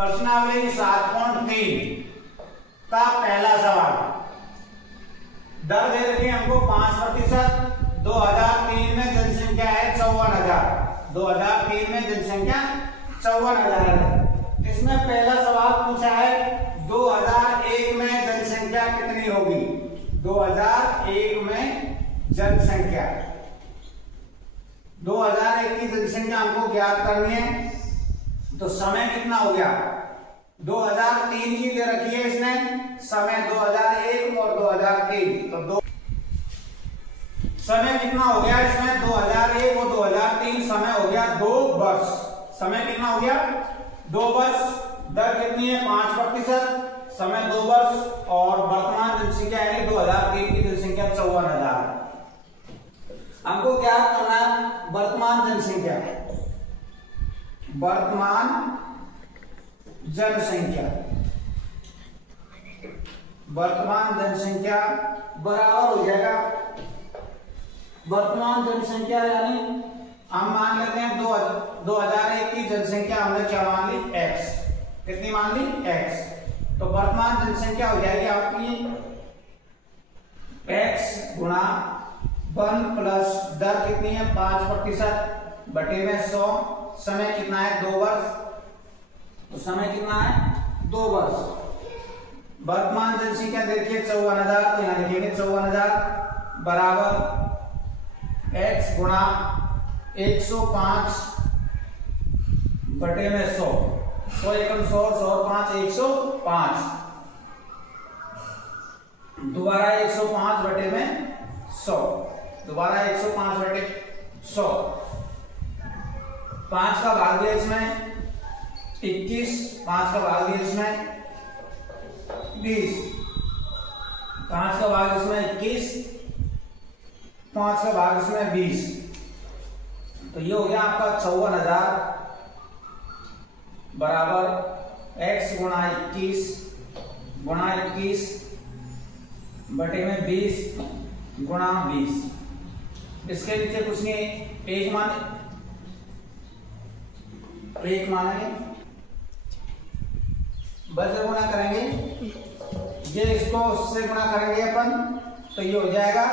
प्रश्नावली 7.3 का पहला सवाल। दर दे रखी है हमको 5%। 2003 में जनसंख्या है 54,000। 2003 में जनसंख्या 54,000 है। इसमें पहला सवाल पूछा है 2001 में जनसंख्या कितनी होगी। 2001 में जनसंख्या, 2001 की जनसंख्या हमको ज्ञात करनी है। तो समय कितना हो गया, 2003 की दे रखी है इसने, समय 2001 और 2003, तो दो समय कितना हो गया इसमें 2001 और 2003, समय हो गया 2 वर्ष। समय कितना हो गया 2 वर्ष। दर कितनी है 5%, समय 2 वर्ष और वर्तमान जनसंख्या यानी 2003 की जनसंख्या 54,000। हमको क्या करना है वर्तमान जनसंख्या, वर्तमान जनसंख्या, वर्तमान जनसंख्या बराबर हो जाएगा, वर्तमान जनसंख्या यानी हम मान लेते हैं 2001 की जनसंख्या हमने क्या मान ली x। कितनी मान ली x। तो वर्तमान जनसंख्या हो जाएगी आपकी x गुणा 1 प्लस दर कितनी है 5% बटे में 100। समय कितना है 2 वर्ष। तो समय कितना है 2 वर्ष। वर्तमान जनसंख्या देखिए 54,000, तो यहां लिखेंगे 54,000 बराबर x गुणा 105 बटे में 100। 100 एकम 100, 100 और 5 105, दोबारा 105 बटे में 100, दोबारा 105 बटे 100। 5 का भाग दिया इसमें 21, 5 का भाग दिया इसमें 20, 5 का भाग इसमें 21, 5 का भाग इसमें 20। तो ये हो गया आपका 54,000 बराबर x गुणा 21 बटे में 20 गुणा 20। इसके नीचे कुछ नहीं, एक मानेंगे, बस गुणा करेंगे, ये इसको उससे गुणा करेंगे अपन, तो ये हो जाएगा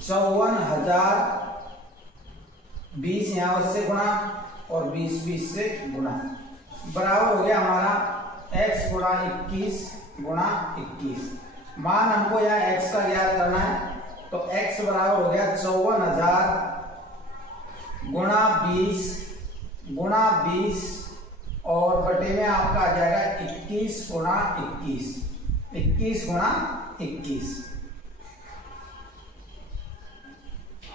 54,000। 20 यहां उससे गुणा और 20 से गुणा, बराबर हो गया हमारा x गुणा 21 गुणा 21। मान हमको यहाँ x का ज्ञात करना है, तो x बराबर हो गया 54,000 गुणा 20 और बटे में आपका आ जाएगा 21 गुणा 21। 21 गुणा 21।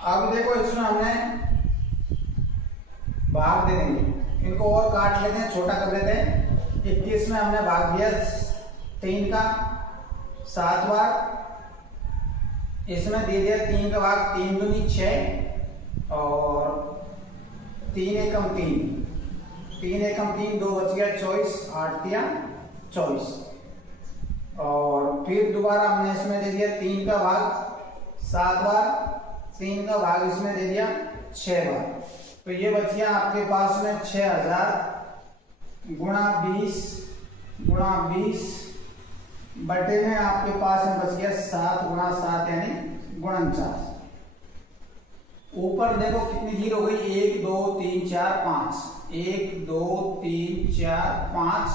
अब देखो इसमें हमने भाग दे देंगे, इनको और काट लेते हैं, छोटा कर लेते हैं। 21 में हमने भाग दिया 3 का 7 बार, इसमें दे दिया 3 का भाग 3 दूनी 6 और 3 एकम 3, 3 एकम 3, 2 बच गया 24, 8 दिया 24। और फिर दोबारा हमने इसमें दे दिया 3 का भाग 7 बार, 3 का भाग इसमें दे दिया 6 बार। तो ये बच गया आपके पास में 6,000 गुणा 20 बटे में आपके पास में बच गया 7 गुणा 7 यानी 49। ऊपर देखो कितनी जीरो हो गई, 1 2 3 4 5, 1 2 3 4 5,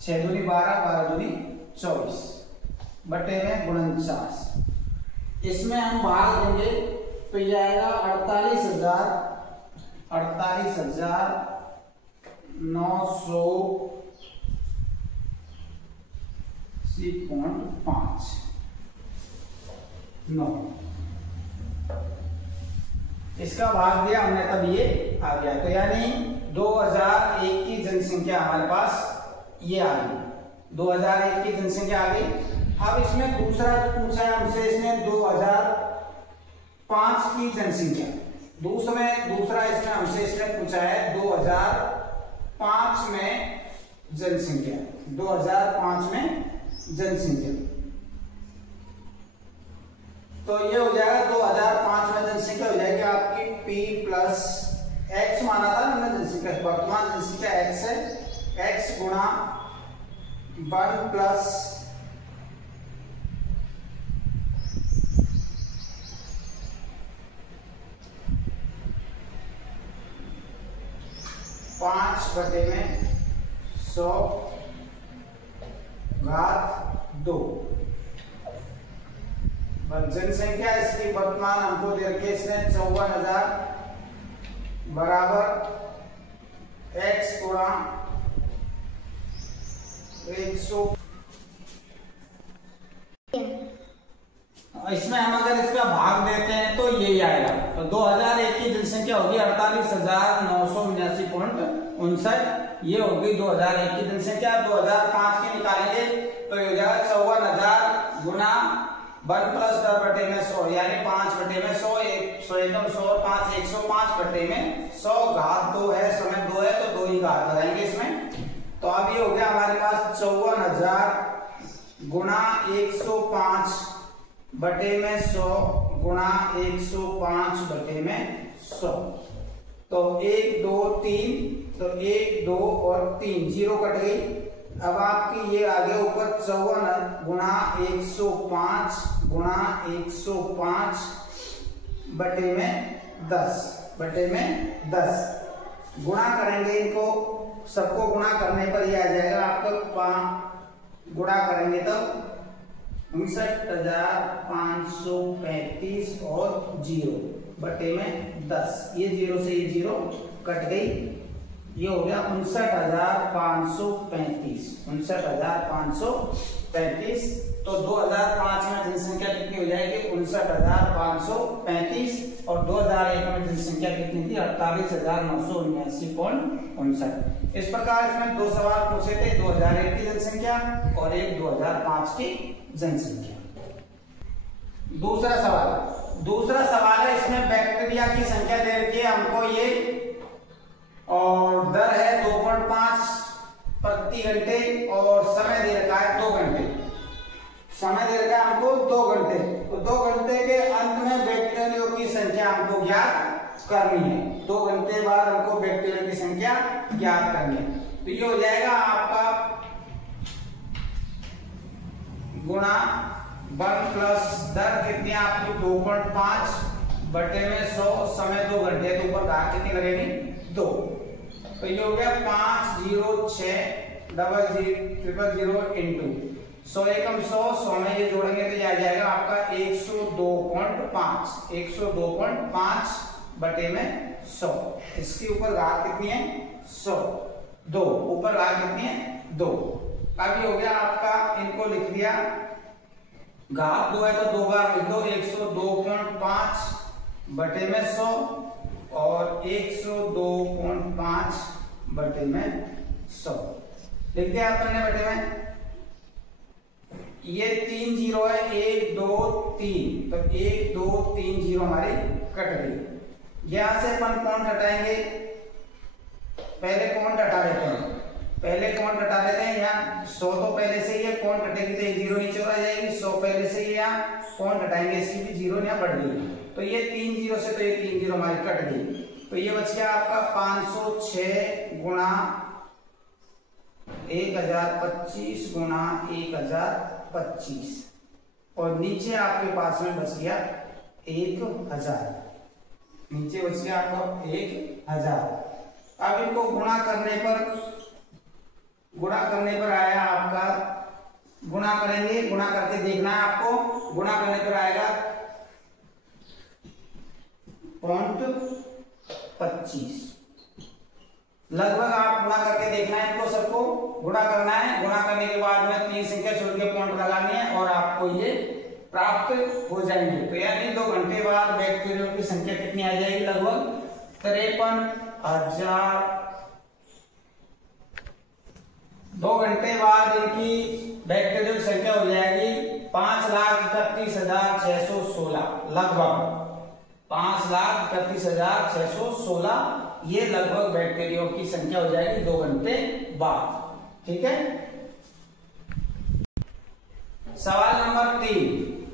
6 दूनी 12, 12 दूनी 24 बटे में 49। इसमें हम भाग देंगे तो ये आएगा 48,900 9। इसका भाग दिया हमने तब ये आ गया। तो यानी 2001 की जनसंख्या हमारे पास ये आ गई, 2001 की जनसंख्या आ गई। अब इसमें दूसरा पूछा है हमसे, इसने 2005 की जनसंख्या, दूसरा इसमें हमसे इसने पूछा है 2005 में जनसंख्या, 2005 में जनसंख्या। तो ये हो जाएगा 2005 में जनसंख्या हो जाएगी आपकी P प्लस x माना था हमने जनसंख्या, वर्तमान जनसंख्या x है x गुणा 1 प्लस 5/100 घात 2। जनसंख्या इसकी वर्तमान हमको दे रखी है, इसने 54,000 बराबर x गुणा 100। इसमें हम अगर इसका भाग देते हैं तो यही आएगा। तो 2001 की जनसंख्या होगी 48,979.59। ये होगी 2001 की जनसंख्या। 2005 की निकालेंगे तो ये हो जाएगा 54,000 गुना 1 प्लस 10/100 यानी 5/100। 100 और 5 105/100 घात 2 है, समय 2 है तो 2 ही घात लगाएंगे इसमें। तो अब ये हो गया हमारे पास 54,000 गुना 105/100 गुणा 105/100। तो 1 2 3, तो 1 2 और 3 जीरो कट गई। अब आपकी ये आगे ऊपर 54 गुणा 105 गुणा 105/10 गुणा करेंगे इनको सबको। गुणा करने पर ये आ जाएगा आपका गुणा करेंगे तब 59,535 और 0/10। ये 0 से ये 0 कट गई। ये हो गया 59,535। 59,535। तो 2005 में जनसंख्या कितनी हो जाएगी? 59,535। और 2001 में जनसंख्या कितनी थी? 48,979.59। इस प्रकार इसमें 2 सवाल पूछे थे, 2001 की जनसंख्या और एक 2005 की जनसंख्या। दूसरा सवाल है, इसमें बैक्टीरिया की संख्या दे रखी है हमको ये, और दर है 2.5 प्रति घंटे और समय दे रखा है 2 घंटे। समय दे रखा है हमको 2 घंटे। तो 2 घंटे के अंत में बैक्टीरिया की संख्या हमको ज्ञात करनी है। 2 घंटे बाद हमको बैक्टीरिया की संख्या ज्ञात करनी है। तो ये हो जाएगा आपका गुणा 1 प्लस दर कितनी आपकी 2.5/100, समय 2 घंटे, तो ऊपर घात कितनी लगेगी? 2। तो ये हो गया 5060000 इंटू 100 एकम 100 में ये जोड़ेंगे तो ये आ जाएगा आपका 102.5। 102.5/100। इसके ऊपर घात कितनी है? 100। 2 ऊपर घात कितनी है? 2। अब ये हो गया आपका, इनको लिख दिया, घात 2 है तो 2 बार लिख दो। 102.5/100 और 102.5/100 लिख दिया आपने बटे में। ये 3 जीरो है, 1 2 3, तो 1 2 3 जीरो हमारी कट गई। यहां से अपन कौन हटाएंगे? पहले कौन हटा लेते हैं? यहाँ 100 तो पहले से ही है, कौन कटेगी तो 1 जीरो नीचे आ जाएगी। 100 पहले से ही यहाँ कौन हटाएंगे, इसकी भी 0 यहाँ बढ़ गई। तो ये 3 जीरो से तो ये 3 जीरो हमारी कट गई। तो ये बच गया आपका 506 गुणा 1025 गुणा 1025 और नीचे आपके पास में बच गया 1000। नीचे बच गया आपको 1000। अब इनको गुणा करने पर आया आपका, गुणा करेंगे, गुणा करके देखना है आपको। गुणा करने पर आएगा 0.25 लगभग। आप गुणा करके देखना है, इनको सबको गुणा करना है। गुणा करने के बाद में 3 संख्या छोड़ के पॉइंट लगानी है और आपको ये प्राप्त हो जाएंगे। तो यानी 2 घंटे बाद बैक्टीरिया की संख्या कितनी आ जाएगी? लगभग 53,000। 2 घंटे बाद इनकी बैक्टीरिया की संख्या हो जाएगी 5,31,616 लगभग। 5,31,616 ये लगभग बैक्टीरिया की संख्या हो जाएगी 2 घंटे बाद। ठीक है। सवाल नंबर 3,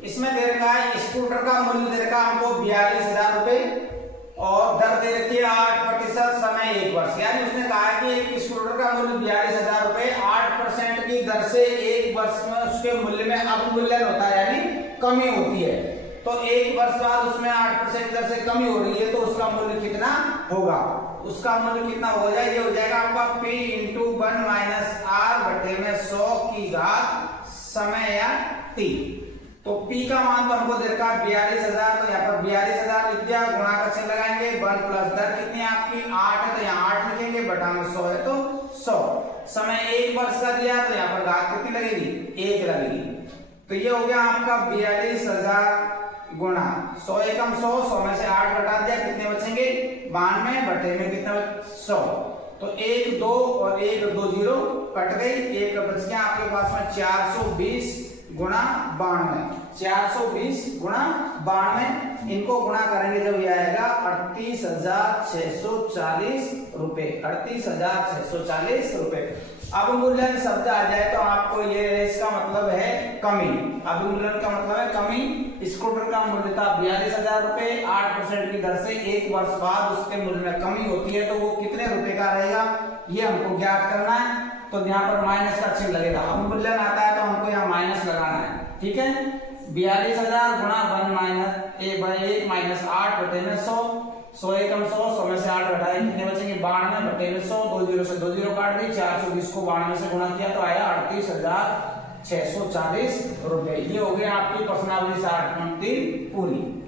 इसमें दे रखा है स्कूटर का मूल्य दे रखा हमको 42,000 रुपए और दर दे रखी है 8%, समय 1 वर्ष। यानी उसने कहा कि एक स्कूटर का मूल्य 42,000 रुपए, 8% की दर से 1 वर्ष में उसके मूल्य में अवमूल्यन होता है, यानी कमी होती है। तो 1 वर्ष बाद उसमें 8% दर से कमी हो रही है, तो उसका मूल्य कितना होगा? उसका मूल्य कितना हो जाए? ये हो जाएगा आपका P × 1 - R बटे में 100 की घात समय या T। तो P का मान तो हमको दे रखा है 42,000, तो यहाँ पर 42,000 लिख दिया, गुणा का चिन्ह लगाएंगे, 1 प्लस दर कितनी है आपकी 8 है, तो यहाँ 8 लिखेंगे, बटा में 100 है तो 100। समय 1 वर्ष का दिया, तो यहाँ पर घात कितनी लगेगी? 1 लगेगी। तो ये हो गया आपका 42,000 गुणा 100 एकम 100, 100 में से 8 घटा दिया, कितने बचेंगे? 92 बटे में कितना? 100। तो 1 2 और 1 2 0 कट गई, एक बच गया आपके पास में 420 गुणा 92। 420 गुणा 92, इनको गुणा करेंगे जब ये आएगा 38,640 रुपए। 38,640 रुपए। अवमूल्यन शब्द आ जाए तो आपको ये इसका मतलब है कमी। अवमूल्यन का मतलब है कमी। स्कूटर का मूल्य था 42,000 रुपए, 8% की दर से 1 वर्ष बाद उसके मूल्य में कमी होती है, तो वो कितने रुपए का रहेगा ये हमको ज्ञात करना है। तो यहाँ पर माइनस का चिन्ह लगेगा। अवमूल्यन आता है तो हमको यहाँ माइनस लगाना है, ठीक है। 42,000 गुणा 1 माइनस 8 बटे में 100, 100 एकम 100, 100 में से 8 घटाए, कितने बचेंगे? 92 बटे में 100, 2 0 से 2 0 काट दी, 420 को 92 से गुणा किया तो आया 38,640 रुपए। ये हो गया आपकी प्रश्नावली 60 पूरी।